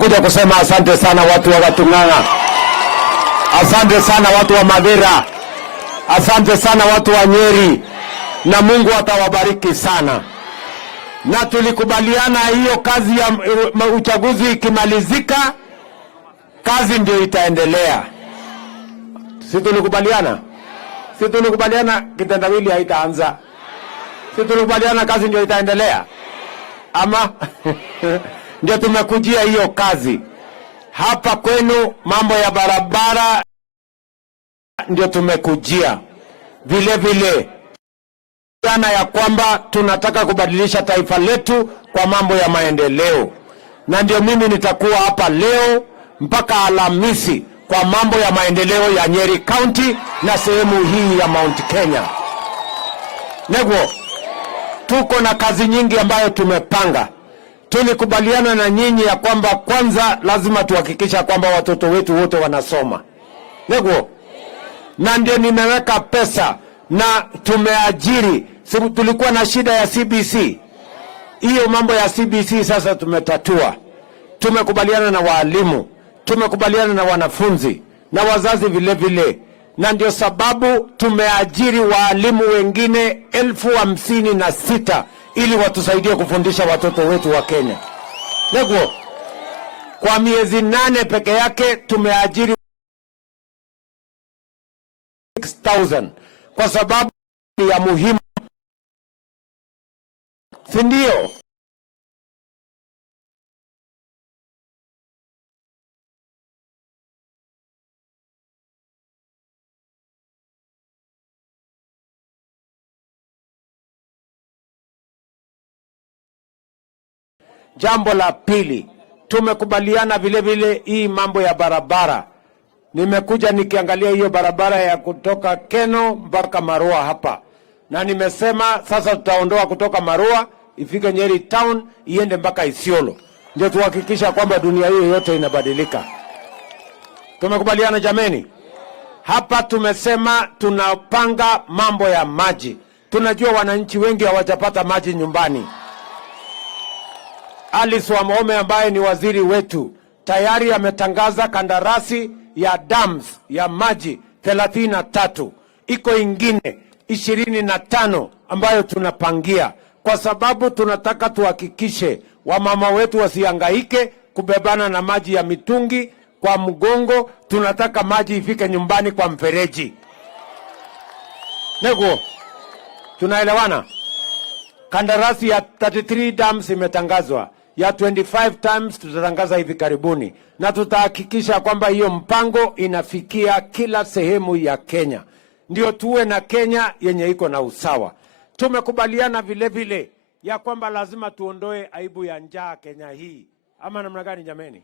Kuja kusema asante sana watu wa Gatung'ang'a. Asante sana watu wa Mathira. Asante sana watu wa Nyeri. Na Mungu atawabariki sana. Na tulikubaliana hiyo kazi ya uchaguzi ikimalizika, kazi ndio itaendelea. Si tulikubaliana? Si tulikubaliana kitendawili haitaanza? Si tulikubaliana kazi ndio itaendelea? Ama ndio tumekujia hiyo kazi. Hapa kwenu mambo ya barabara ndio tumekujia. Vile vile jana ya kwamba tunataka kubadilisha taifa letu kwa mambo ya maendeleo. Na ndio mimi nitakuwa hapa leo mpaka Alhamisi kwa mambo ya maendeleo ya Nyeri County na sehemu hii ya Mount Kenya. Negwo, tuko na kazi nyingi ambayo tumepanga. Tulikubaliana na nyinyi ya kwamba kwanza lazima tuhakikisha kwamba watoto wetu wote wanasoma. Negwo, na ndio nimeweka pesa na tumeajiri. Tulikuwa na shida ya CBC. Hiyo mambo ya CBC sasa tumetatua. Tumekubaliana na walimu, tumekubaliana na wanafunzi na wazazi vile vile. Na ndio sababu tumeajiri walimu wengine 56,000 ili watusaidie kufundisha watoto wetu wa Kenya. Negwo, kwa miezi 8 peke yake tumeajiri 6,000 kwa sababu ya muhimu. Si ndio? Jambo la pili, tumekubaliana vile vile hii mambo ya barabara. Nimekuja nikiangalia hiyo barabara ya kutoka Keno mpaka Marua hapa. Na nimesema sasa tutaondoa kutoka Marua ifike Nyeri Town iende mpaka Isiolo. Ndio tuhakikisha kwamba dunia hiyo yote inabadilika. Tumekubaliana jameni? Hapa tumesema tunapanga mambo ya maji. Tunajua wananchi wengi hawajapata maji nyumbani. Alice Wahome ambaye ni waziri wetu tayari ametangaza kandarasi ya dams ya maji 33. Iko ingine 25 ambayo tunapangia, kwa sababu tunataka tuhakikishe wamama wetu wasihangaike kubebana na maji ya mitungi kwa mgongo. Tunataka maji ifike nyumbani kwa mfereji. Negwo, tunaelewana? Kandarasi ya 33 dams imetangazwa, ya 25 times tutatangaza hivi karibuni, na tutahakikisha kwamba hiyo mpango inafikia kila sehemu ya Kenya, ndio tuwe na Kenya yenye iko na usawa. Tumekubaliana vile vile ya kwamba lazima tuondoe aibu ya njaa Kenya hii, ama namna gani jameni?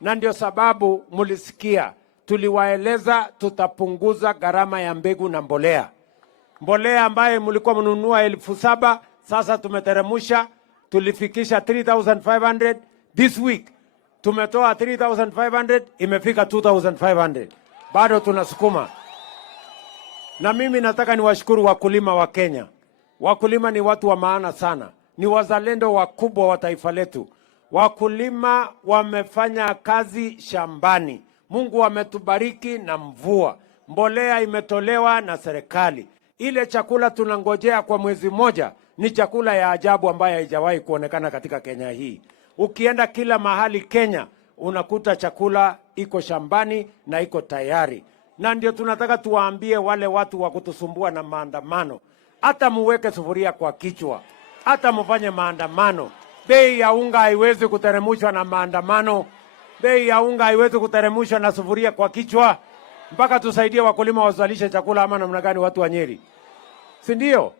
Na ndio sababu mulisikia tuliwaeleza tutapunguza gharama ya mbegu na mbolea. Mbolea ambaye mlikuwa mnunua 7,000 sasa tumeteremusha, tulifikisha 3,500. This week tumetoa 3,500 imefika 2,500. Bado tunasukuma. Na mimi nataka niwashukuru wakulima wa Kenya. Wakulima ni watu wa maana sana, ni wazalendo wakubwa wa taifa letu. Wakulima wamefanya kazi shambani. Mungu ametubariki na mvua, mbolea imetolewa na serikali. Ile chakula tunangojea kwa mwezi moja ni chakula ya ajabu ambayo haijawahi kuonekana katika Kenya hii. Ukienda kila mahali Kenya unakuta chakula iko shambani na iko tayari. Na ndio tunataka tuwaambie wale watu wa kutusumbua na maandamano, hata muweke sufuria kwa kichwa, hata mufanye maandamano. Bei ya unga haiwezi kuteremushwa na maandamano. Bei ya unga haiwezi kuteremushwa na sufuria kwa kichwa. Mpaka tusaidie wakulima wazalishe chakula, ama namna gani watu wa Nyeri? Si ndio?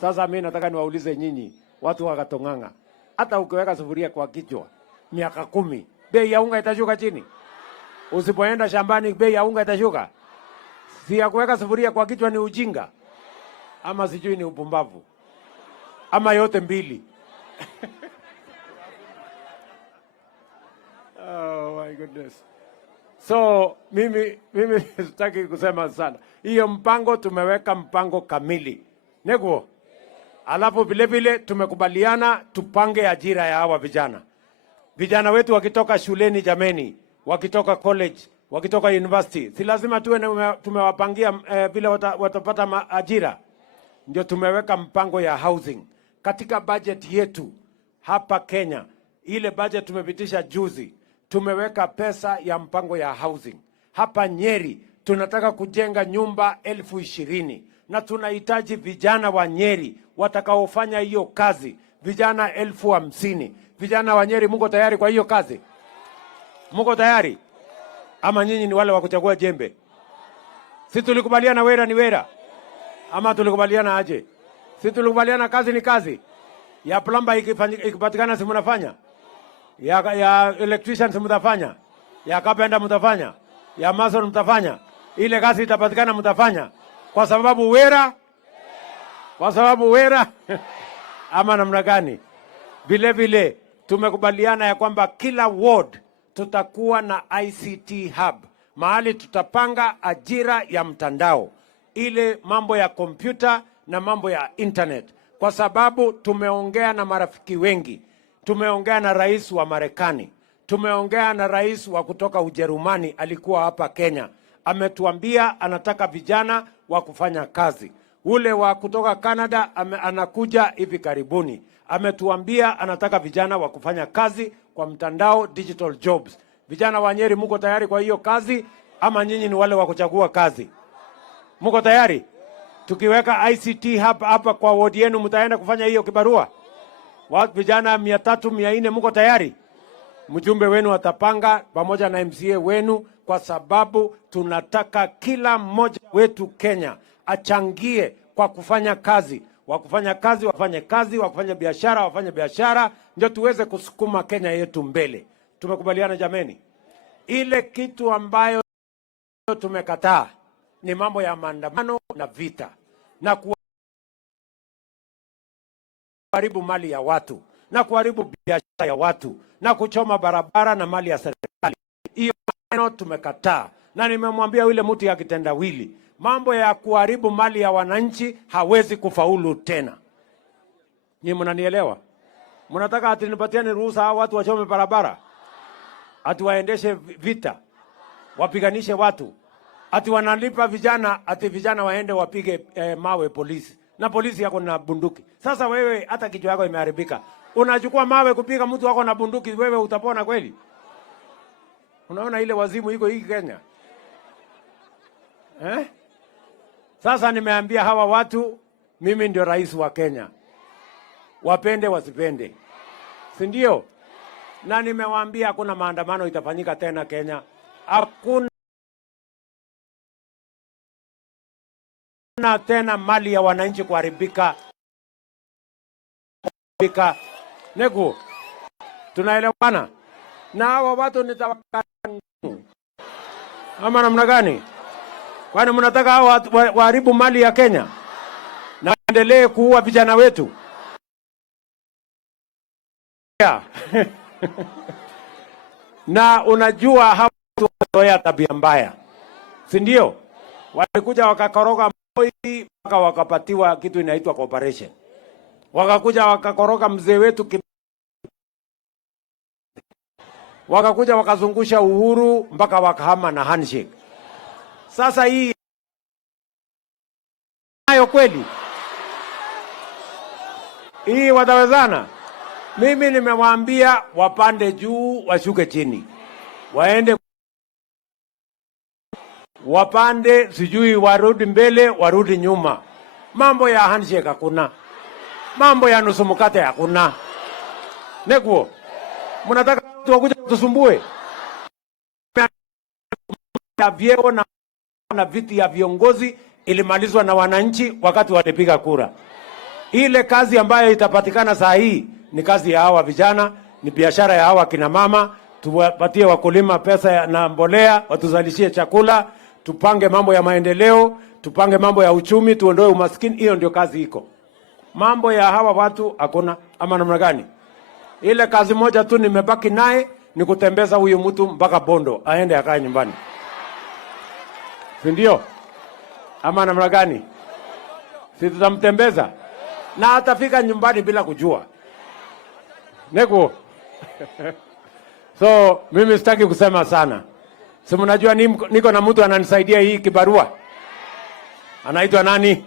Sasa mimi nataka niwaulize nyinyi watu wa Gatung'ang'a, hata ukiweka sufuria kwa kichwa miaka 10, bei ya unga itashuka chini? Usipoenda shambani bei ya unga itashuka? Si ya kuweka sufuria kwa kichwa ni ujinga? Ama sijui ni upumbavu? Ama yote mbili? Oh my goodness. So mimi sitaki kusema sana. Hiyo mpango tumeweka mpango kamili. Negwo. Alafu vile vile tumekubaliana tupange ajira ya hawa vijana. Vijana wetu wakitoka shuleni, jameni, wakitoka college, wakitoka university, si lazima tumewapangia vile watapata ajira. Ndio tumeweka mpango ya housing katika budget yetu hapa Kenya. Ile budget tumepitisha juzi, tumeweka pesa ya mpango ya housing. Hapa Nyeri tunataka kujenga nyumba 20,000 na tunahitaji vijana wa Nyeri watakaofanya hiyo kazi, vijana 50,000. Vijana wa Nyeri, mko tayari kwa hiyo kazi? Mko tayari? Ama nyinyi ni wale wa kuchagua jembe? Si tulikubaliana wera ni wera? Ama tulikubaliana aje? Si tulikubaliana kazi ni kazi? Ya plumber ikipatikana si mnafanya? Ya electrician si mtafanya? Ya carpenter mtafanya? Ya mason mtafanya? Ile kazi itapatikana mtafanya? Kwa sababu wera? Kwa sababu wera? Ama namna gani? Vile vile tumekubaliana ya kwamba kila ward tutakuwa na ICT hub, mahali tutapanga ajira ya mtandao, ile mambo ya kompyuta na mambo ya internet, kwa sababu tumeongea na marafiki wengi. Tumeongea na rais wa Marekani, tumeongea na rais wa kutoka Ujerumani, alikuwa hapa Kenya, ametuambia anataka vijana wa kufanya kazi. Ule wa kutoka Canada anakuja hivi karibuni, ametuambia anataka vijana wa kufanya kazi kwa mtandao, digital jobs. Vijana wa Nyeri, mko tayari kwa hiyo kazi ama nyinyi ni wale wa kuchagua kazi? Mko tayari? Tukiweka ICT hapa kwa ward yenu, mtaenda kufanya hiyo kibarua? Watu vijana 300 400, mko tayari? Mjumbe wenu atapanga pamoja na MCA wenu, kwa sababu tunataka kila mmoja wetu Kenya achangie kwa kufanya kazi. Wakufanya kazi wafanye kazi, wakufanya biashara wafanye biashara, ndio tuweze kusukuma Kenya yetu mbele. Tumekubaliana jameni? Ile kitu ambayo tumekataa ni mambo ya maandamano na vita na kuharibu mali ya watu na kuharibu biashara ya watu na kuchoma barabara na mali ya serikali. Hiyo maneno tumekataa, na nimemwambia yule mtu ya kitendawili, mambo ya kuharibu mali ya wananchi hawezi kufaulu tena. Nyinyi mnanielewa? Mnataka ati nipatiane ruhusa hao watu wachome barabara? Ati waendeshe vita, wapiganishe watu? Ati wanalipa vijana, ati vijana waende wapige mawe polisi, na polisi yako na bunduki? Sasa wewe hata kichwa yako imeharibika, unachukua mawe kupiga mtu wako na bunduki, wewe utapona kweli? Unaona ile wazimu iko hii Kenya eh? Sasa nimeambia hawa watu, mimi ndio rais wa Kenya, wapende wasipende, si ndio? Na nimewaambia hakuna maandamano itafanyika tena Kenya. Hakuna tena mali ya wananchi kuharibika. Negu, tunaelewana? Na hawa watu nitawakana ama namna gani? Kwani mnataka hao waharibu mali ya Kenya na endelee kuua vijana wetu? Na unajua hao watu tabia mbaya, si ndio? Walikuja wakakoroga Moi mpaka wakapatiwa kitu inaitwa cooperation. Wakakuja wakakoroga mzee wetu wakakuja wakazungusha Uhuru mpaka wakahama na handshake. Sasa hii hayo kweli? Hii watawezana? Mimi nimewaambia wapande juu washuke chini, waende wapande, sijui warudi mbele warudi nyuma. Mambo ya handshake hakuna, mambo ya nusu mkate hakuna. Nekuo, mnataka watu wakuja kutusumbue? Ya vyeo na viti ya viongozi ilimalizwa na wananchi wakati walipiga kura. Ile kazi ambayo itapatikana saa hii ni kazi ya hawa vijana, ni biashara ya hawa kina mama. Tuwapatie wakulima pesa na mbolea, watuzalishie chakula, tupange mambo ya maendeleo, tupange mambo ya uchumi, tuondoe umaskini. Hiyo ndio kazi iko. Mambo ya hawa watu hakuna. Ama namna gani? Ile kazi moja tu nimebaki naye ni kutembeza huyu mtu mpaka Bondo aende akae nyumbani, si ndio? Ama namna gani? Si tutamtembeza na atafika nyumbani bila kujua. Neko So mimi sitaki kusema sana. Si mnajua niko na mtu ananisaidia hii kibarua. Anaitwa nani?